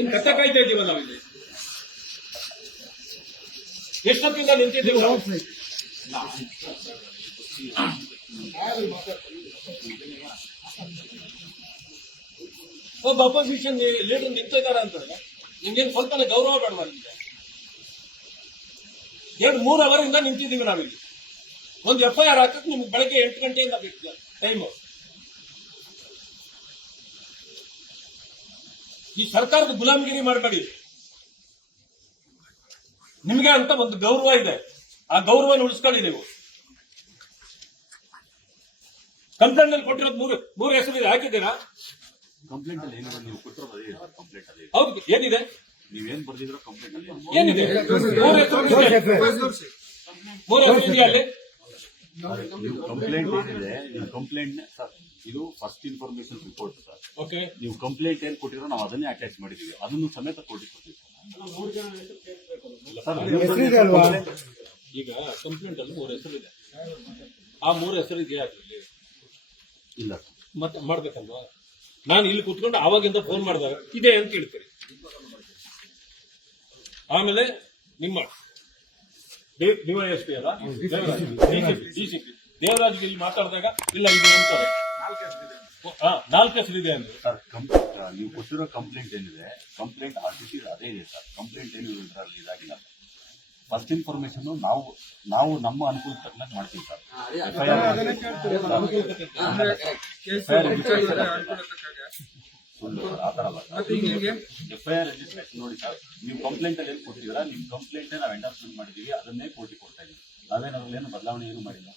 ಇನ್ ಕತ್ತೆ ಕಾಯ್ತಾ ಇದೀವ ನಾವಿಲ್ಲಿ. ಎಷ್ಟೊತ್ತಿಂದ ನಿಂತಿದ್ದೀವಿ ನಾವು? ಒಬ್ಬ ಅಪೋಸಿಷನ್ ಲೀಡರ್ ನಿಂತಿದ್ದಾರೆ ಅಂತಂದ್ರೆ ನಿಮ್ಗೇನು ಸ್ವಲ್ಪನೇ ಗೌರವ ಬೇಡವಾ ನಿಮ್ಗೆ? 2-3 ಅವರಿಂದ ನಿಂತಿದ್ದೀವಿ ನಾವಿಲ್ಲಿ. ಒಂದು FIR ಹಾಕಕ್ಕೆ ನಿಮ್ಗೆ ಬೆಳಗ್ಗೆ 8 ಗಂಟೆಯಿಂದ ಬೇಕು ಟೈಮು. ಈ ಸರ್ಕಾರದ ಗುಲಾಮಗಿರಿ ಮಾಡಬೇಡಿ. ನಿಮ್ಗೆ ಅಂತ ಒಂದು ಗೌರವ ಇದೆ, ಆ ಗೌರವನ ಉಳಿಸ್ಕೊಳ್ಳಿ ನೀವು. ಕಂಪ್ಲೇಂಟ್ ಅಲ್ಲಿ ಕೊಟ್ಟಿರೋದು ಮೂರು ಹೆಸರು ಹಾಕಿದ್ದೀರಾ? ಕಂಪ್ಲೇಂಟ್ ಅಲ್ಲಿ ಏನಿದೆ ನೀವು ಕೊಟ್ಟಿರೋದು ಅದೇ ಕಂಪ್ಲೇಂಟ್ ಅಲ್ಲಿ. ಹೌದು, ಏನಿದೆ? ನೀವೇನ್ ಬರ್ದಿದ್ರೋ ಕಂಪ್ಲೇಂಟ್ ಅಲ್ಲಿ ಏನಿದೆ? ಮೂರು ಹೆಸರು ಇದೆಯಾ ಅಲ್ಲಿ? ನೀವು ಕಂಪ್ಲೇಂಟ್ ಏನಿದೆ, ನೀವು ಕಂಪ್ಲೇಂಟ್ ಸರ್, ಇದು first information report sir. Okay, ನೀವು ಕಂಪ್ಲೇಂಟ್ ಏನ್ ಕೊಟ್ಟಿರೋ ನಾವು ಅದನ್ನೇ ಅಟ್ಯಾಚ್ ಮಾಡಿದೀವಿ, ಅದನ್ನು ಸಮೇತ ಕೊಟ್ಟಿರ್ತೀವಿ ಸರ್. ಈಗ ಕಂಪ್ಲೇಂಟ್ ಅಲ್ಲಿ 3 ಹೆಸರು ಇದೆ, ಆ 3 ಹೆಸರು ಇದೆಯಾ ಅದರಲ್ಲಿ? ಇಲ್ಲ ಮತ್ತೆ ಮಾಡ್ಬೇಕಲ್ವಾ? ನಾನು ಇಲ್ಲಿ ಕೂತ್ಕೊಂಡು ಆವಾಗಿಂದ ಫೋನ್ ಮಾಡಿದಾಗ ಇದೆ ಅಂತ ಹೇಳ್ತೀರಿ. ಆಮೇಲೆ ನಿಮ್ಮ DYSP ಅಲ್ಲ, DCP ದೇವರಾಜ್ಗೆ ಇಲ್ಲಿ ಮಾತಾಡಿದಾಗ ಇಲ್ಲ ಇದೆ ಅಂತಾರೆ. 4 ಹೆಸರು ಇದೆ ಅಂದ್ರೆ ಸರ್, ನೀವು ಕೊಟ್ಟಿರೋ ಕಂಪ್ಲೇಂಟ್ ಏನಿದೆ, ಕಂಪ್ಲೇಂಟ್ ಆರ್ಟಿಸಿ ಅದೇ ಇದೆ ಸರ್. ಕಂಪ್ಲೇಂಟ್ ಏನು ಇದರಲ್ಲಿ ಇದಾಗಿಲ್ಲ. ಫಸ್ಟ್ ಇನ್ಫಾರ್ಮೇಶನ್ ನಾವು ನಮ್ಮ ಅನುಕೂಲ ತಕ್ಕಂಗೆ ಮಾಡ್ತೀವಿ ಸರ್. ಆತರ FIR ರಿಜಿಸ್ಟ್ರೇಷನ್ ನೋಡಿ ಸರ್. ನೀವು ಕಂಪ್ಲೇಂಟ್ ಅಲ್ಲಿ ಏನು ಕೊಟ್ಟಿದ್ದೀರಾ, ನಿಮ್ ಕಂಪ್ಲೇಂಟ್ ನಾವು ಎಂಡರ್ಸ್ಮೆಂಟ್ ಮಾಡಿದೀವಿ, ಅದನ್ನೇ ಕೋರ್ಟಿಗೆ ಕೊಡ್ತಾ ಇದೀವಿ. ನಾವೇನು ಬದಲಾವಣೆ ಏನು ಮಾಡಿಲ್ಲ.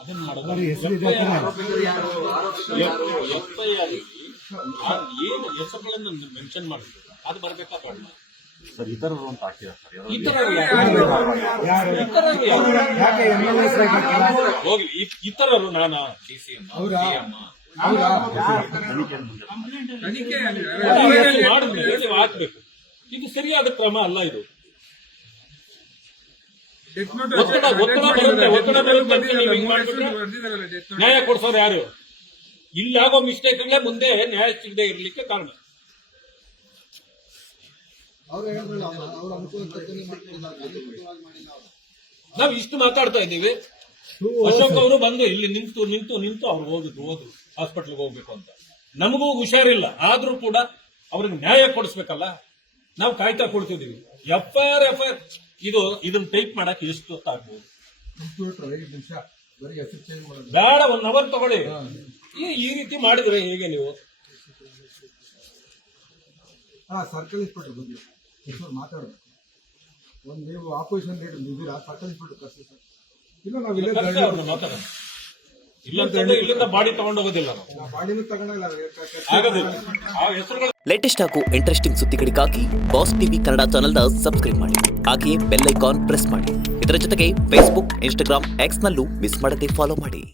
ಅದನ್ನ ಮಾಡಿದ್ರೆ ಏನು ಹೆಸರುಗಳನ್ನು ಮೆನ್ಷನ್ ಮಾಡಿದ್ರು ಅದು ಬರ್ಬೇಕಾ ಬೇಡ ಸರ್? ಇತರರು ಅಂತ ಹಾಕ್ತೀರಾ ಸರ್? ಹೋಗ್ಲಿ, ಇತರರು ನಾನು ಮಾಡಿದ್ರೆ ಹಾಕ್ಬೇಕು. ಇದು ಸರಿಯಾದ ಕ್ರಮ ಅಲ್ಲ. ಇದು ಒತ್ತಡ ಬರುತ್ತೆ. ನ್ಯಾಯ ಕೊಡ್ಸೋರು ಯಾರು? ಇಲ್ಲಾಗೋ ಮಿಸ್ಟೇಕ್ಗಳೇ ಮುಂದೆ ನ್ಯಾಯ ಸಿಗದೆ ಇರ್ಲಿಕ್ಕೆ ಕಾರಣ. ನಾವು ಇಷ್ಟು ಮಾತಾಡ್ತಾ ಇದ್ದೀವಿ, ಅಶೋಕ್ ಅವರು ಬಂದು ಇಲ್ಲಿ ನಿಂತು ಅವ್ರು ಓದು ಹಾಸ್ಪಿಟಲ್ಗೆ ಹೋಗ್ಬೇಕು ಅಂತ. ನಮಗೂ ಹುಷಾರಿಲ್ಲ, ಆದ್ರೂ ಕೂಡ ಅವ್ರಿಗೆ ನ್ಯಾಯ ಕೊಡಿಸ್ಬೇಕಲ್ಲ. ನಾವು ಕಾಯ್ತಾ ಕೊಡ್ತಿದ್ದೀವಿ. FIR ಇದನ್ನ ಟೈಪ್ ಮಾಡಕ್ ಎಷ್ಟು ಹೊತ್ತಾಗ್ಬೋದು? ಬೇಡ, 1 ಅವರ್ ತಗೊಳ್ಳಿ. ಈ ರೀತಿ ಮಾಡಿದ್ರೆ ಹೇಗೆ ನೀವು? ಸರ್ಕಲ್ ಇನ್ಸ್ಪೆಕ್ಟರ್ ಬಗ್ಗೆ ಮಾತಾಡೋದು. ಒಂದು ನೀವು ಆಪೋಸಿಷನ್ ಲೀಡರ್ ಇದ್ದೀರಾ, ಸರ್ಕಲ್ ಇನ್ಸ್ಪೆಕ್ಟರ್ ಕರ್ಸಿ ಸರ್. ಇಲ್ಲ ನಾವಿಲ್ಲ ಮಾತಾಡೋಣ. ಇಲ್ಲಂತಂದ್ರೆ ಇಲ್ಲಿಂದ ಬಾಡಿ ತಗೊಂಡು ಹೋಗೋದಿಲ್ಲ, ನಾವು ಬಾಡಿನೂ ತಗೊಂಡಲ್ಲ ಆಗೋದಿಲ್ಲ. ಆ ಹೆಸರುಗಳು ಲೇಟೆಸ್ಟ್ ಹಾಗೂ ಇಂಟ್ರೆಸ್ಟಿಂಗ್ ಸುದ್ದಿಗಳಿಗಾಗಿ ಬಾಸ್ ಟಿವಿ ಕನ್ನಡ ಚಾನೆಲ್ನ ಸಬ್ಸ್ಕ್ರೈಬ್ ಮಾಡಿ. ಹಾಗೆಯೇ ಬೆಲ್ ಐಕಾನ್ ಪ್ರೆಸ್ ಮಾಡಿ. ಇದರ ಜೊತೆಗೆ ಫೇಸ್ಬುಕ್, ಇನ್ಸ್ಟಾಗ್ರಾಮ್, X ನಲ್ಲೂ ಮಿಸ್ ಮಾಡದೆ ಫಾಲೋ ಮಾಡಿ.